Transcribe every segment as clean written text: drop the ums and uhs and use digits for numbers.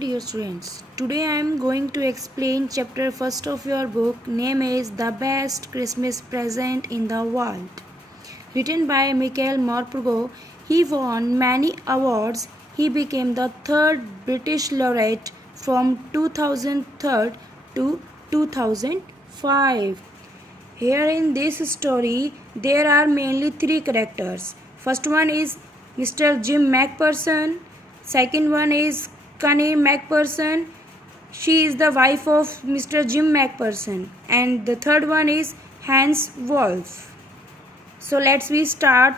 dear students, today I am going to explain chapter first of your book, name is The Best Christmas Present in the World. Written by Michael Morpurgo, he won many awards. He became the third British laureate from 2003 to 2005. Here in this story, there are mainly three characters. First one is Mr. Jim McPherson. Second one is Connie McPherson. She is the wife of Mr. Jim McPherson. And the third one is Hans Wolf. So let's start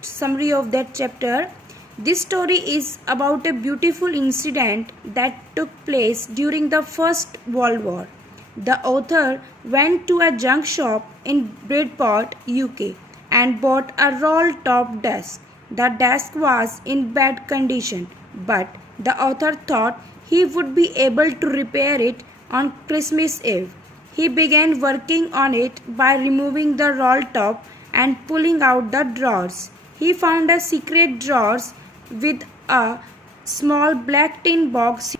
summary of that chapter. This story is about a beautiful incident that took place during the First World War. The author went to a junk shop in Bridport, UK and bought a roll-top desk. The desk was in bad condition, but the author thought he would be able to repair it on Christmas Eve. He began working on it by removing the roll top and pulling out the drawers. He found a secret drawer with a small black tin box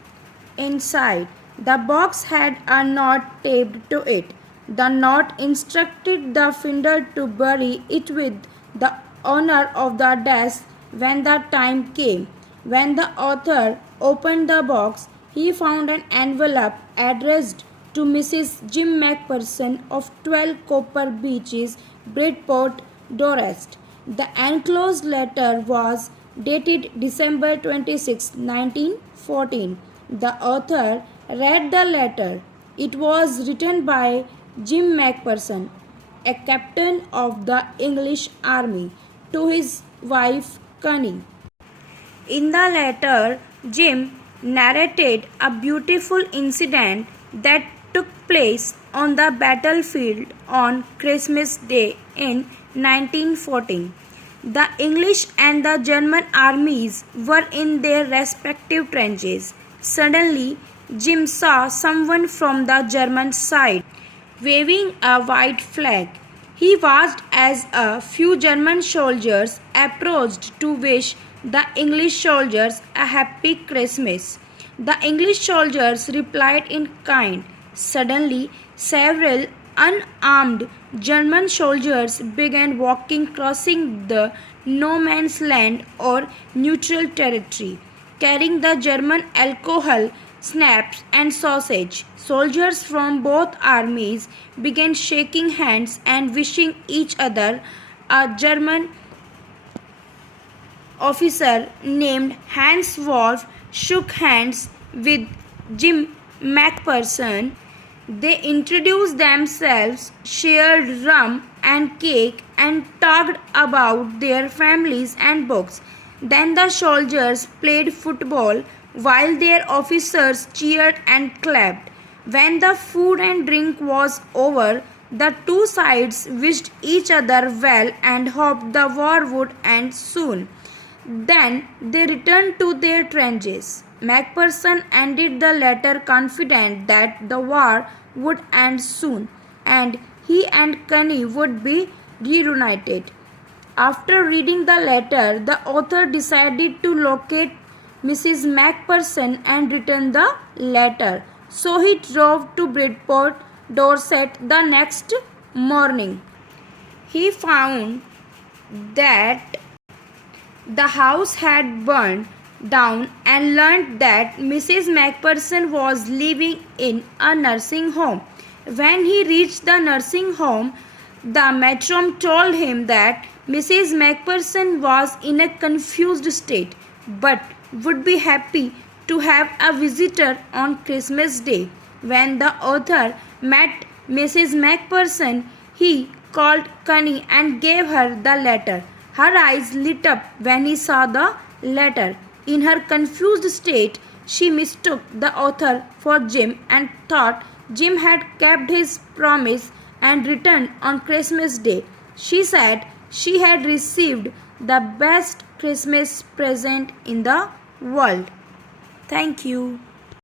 inside. The box had a knot taped to it. The knot instructed the finder to bury it with the owner of the desk when the time came. When the author opened the box, he found an envelope addressed to Mrs. Jim McPherson of 12 Copper Beaches, Bridport, Dorset. The enclosed letter was dated December 26, 1914. The author read the letter. It was written by Jim McPherson, a captain of the English Army, to his wife Connie. In the letter, Jim narrated a beautiful incident that took place on the battlefield on Christmas Day in 1914. The English and the German armies were in their respective trenches. Suddenly, Jim saw someone from the German side waving a white flag. He watched as a few German soldiers approached to wish the English soldiers a happy Christmas. The English soldiers replied in kind. Suddenly, several unarmed German soldiers began crossing the no man's land or neutral territory, carrying the German alcohol, snaps and sausage. Soldiers from both armies began shaking hands and wishing each other. A German officer named Hans Wolf shook hands with Jim McPherson. They introduced themselves, shared rum and cake, and talked about their families and books. Then the soldiers played football while their officers cheered and clapped. When the food and drink was over, the two sides wished each other well and hoped the war would end soon. Then they returned to their trenches. McPherson ended the letter confident that the war would end soon and he and Connie would be reunited. After reading the letter, the author decided to locate Mrs. McPherson and return the letter. So he drove to Bridport, Dorset the next morning. He found that the house had burned down and learned that Mrs. McPherson was living in a nursing home. When he reached the nursing home, the matron told him that Mrs. McPherson was in a confused state but would be happy to have a visitor on Christmas Day. When the author met Mrs. McPherson, he called Connie and gave her the letter. Her eyes lit up when he saw the letter. In her confused state, she mistook the author for Jim and thought Jim had kept his promise and returned on Christmas Day. She said she had received the best Christmas present in the world. Thank you.